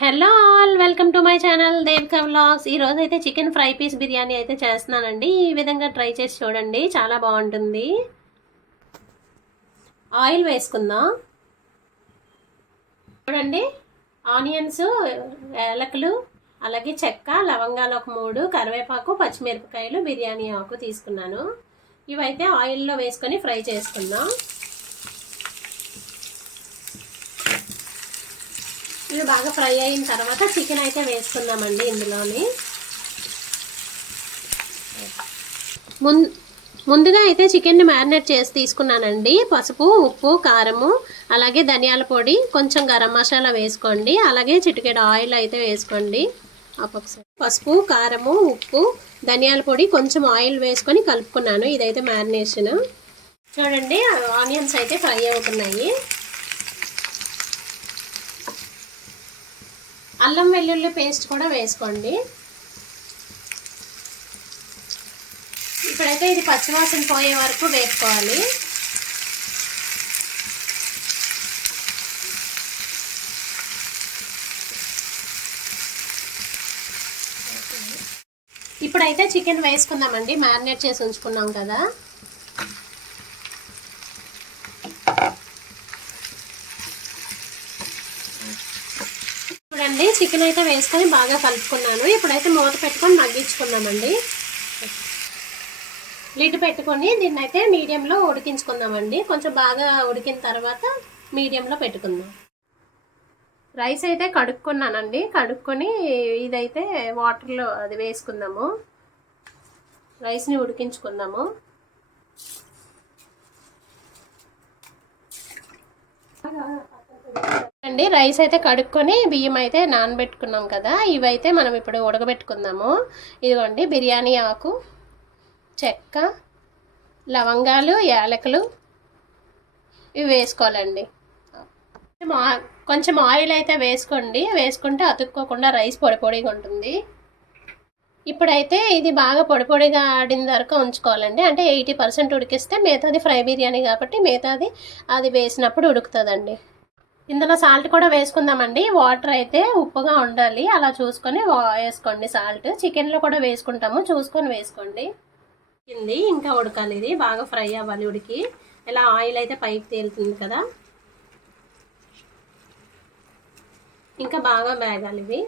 Hello all, welcome to my channel Devika vlogs. ఈరోజు అయితే chicken fry piece biryani అయితే చేస్తున్నానండి. ఈ విధంగా ట్రై చేసి చూడండి, చాలా బాగుంటుంది. ఆయిల్ వేసుకుందాం. చూడండి, ఆనియన్స్, ఏలకులు, అలాగే చెక్క, లవంగాలు ఒక 3, కరివేపాకు, పచ్చిమిరపకాయలు, బిర్యానీ ఆకు తీసుకున్నాను. ఇవైతే ఆయిల్లో వేసుకొని ఫ్రై చేసుకుందాం. ఇవి బాగా ఫ్రై అయిన తర్వాత చికెన్ అయితే వేసుకుందామండి. ఇందులోని ముందుగా అయితే చికెన్ని మ్యారినేట్ చేసి తీసుకున్నానండి. పసుపు, ఉప్పు, కారము, అలాగే ధనియాల పొడి, కొంచెం గరం మసాలా వేసుకోండి. అలాగే చిటికెడు ఆయిల్ అయితే వేసుకోండి. పసుపు, కారము, ఉప్పు, ధనియాల పొడి, కొంచెం ఆయిల్ వేసుకొని కలుపుకున్నాను. ఇదైతే మ్యారినేషన్. చూడండి, ఆనియన్స్ అయితే ఫ్రై అవుతున్నాయి. అల్లం వెల్లుల్లి పేస్ట్ కూడా వేసుకోండి. ఇప్పుడైతే ఇది పచ్చివాసన పోయే వరకు వేపుకోవాలి. ఇప్పుడైతే చికెన్ వేసుకుందామండి. మ్యారినేట్ చేసి ఉంచుకున్నాం కదా. చూడండి, చికెన్ అయితే వేసుకొని బాగా కలుపుకున్నాను. ఇప్పుడైతే మూత పెట్టుకొని మగ్గించుకుందామండి. లిడ్ పెట్టుకొని దీన్ని అయితే మీడియంలో ఉడికించుకుందామండి. కొంచెం బాగా ఉడికిన తర్వాత మీడియంలో పెట్టుకుందాం. రైస్ అయితే కడుక్కున్నానండి. కడుక్కొని ఇదైతే వాటర్లో అది వేసుకుందాము. రైస్ని ఉడికించుకుందాము. అండి, రైస్ అయితే కడుక్కొని బియ్యం అయితే నానబెట్టుకున్నాం కదా. ఇవైతే మనం ఇప్పుడు ఉడకబెట్టుకుందాము. ఇదిగోండి, బిర్యానీ ఆకు, చెక్క, లవంగాలు, యాలకులు ఇవి వేసుకోవాలండి. కొంచెం ఆయిల్ అయితే వేసుకోండి. వేసుకుంటే అతుక్కోకుండా రైస్ పొడి పొడిగా ఉంటుంది. ఇప్పుడైతే ఇది బాగా పొడి పొడిగా ఆడిన వరకు ఉంచుకోవాలండి. అంటే 80% ఉడికిస్తే మిగతాది ఫ్రై బిర్యానీ కాబట్టి మిగతాది అది వేసినప్పుడు ఉడుకుతుందండి. ఇందులో సాల్ట్ కూడా వేసుకుందామండి. వాటర్ అయితే ఉప్పుగా ఉండాలి, అలా చూసుకొని వేసుకోండి. సాల్ట్ చికెన్లో కూడా వేసుకుంటాము, చూసుకొని వేసుకోండి. ఇంకా ఉడకాలి, ఇది బాగా ఫ్రై అవ్వాలి. ఉడికి ఇలా ఆయిల్ అయితే పైకి తేలుతుంది కదా, ఇంకా బాగా వేగాలి ఇవి.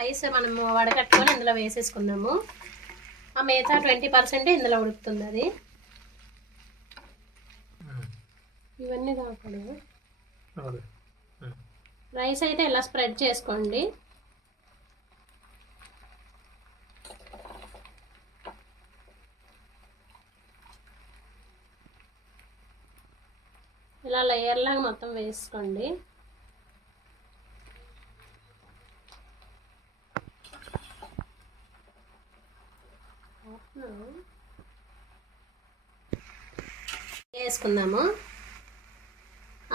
రైస్ మనము వడకట్టుకొని ఇందులో వేసేసుకుందాము. ఆ మిగతా 20% ఇందులో ఉడుకుతుంది. అది ఇవన్నీ కాకూడదు. రైస్ అయితే ఇలా స్ప్రెడ్ చేసుకోండి. ఇలా లేయర్ లాగా మొత్తం వేసుకోండి. వేసుకుందాము,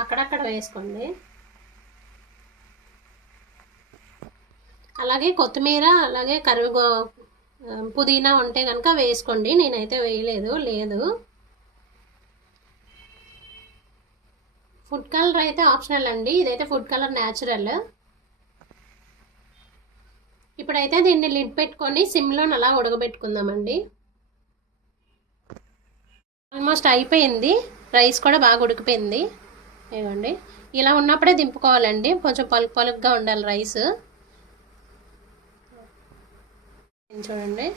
అక్కడక్కడ వేసుకోండి. అలాగే కొత్తిమీర, అలాగే పుదీనా ఉంటే కనుక వేసుకోండి. నేనైతే లేదు. ఫుడ్ కలర్ అయితే ఆప్షనల్ అండి. ఇదైతే ఫుడ్ కలర్ న్యాచురల్. ఇప్పుడైతే దీన్ని లిడ్ పెట్టుకొని సిమ్లో అలా ఉడకబెట్టుకుందామండి. ఆల్మోస్ట్ అయిపోయింది. రైస్ కూడా బాగా ఉడికిపోయింది. ఇవ్వండి, ఇలా ఉన్నప్పుడే దింపుకోవాలండి. కొంచెం పలుకుగా ఉండాలి రైస్. చూడండి,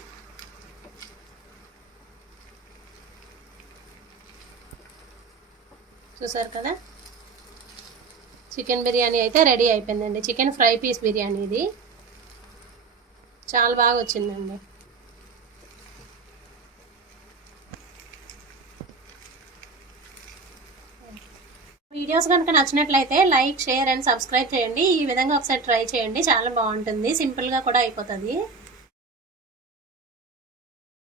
చూసారు కదా, చికెన్ బిర్యానీ అయితే రెడీ అయిపోయిందండి. చికెన్ ఫ్రై పీస్ బిర్యానీ ఇది చాలా బాగా వచ్చిందండి. వీడియోస్ కనుక నచ్చినట్లయితే లైక్, షేర్ అండ్ సబ్స్క్రైబ్ చేయండి. ఈ విధంగా ఒకసారి ట్రై చేయండి, చాలా బాగుంటుంది. సింపుల్గా కూడా అయిపోతుంది.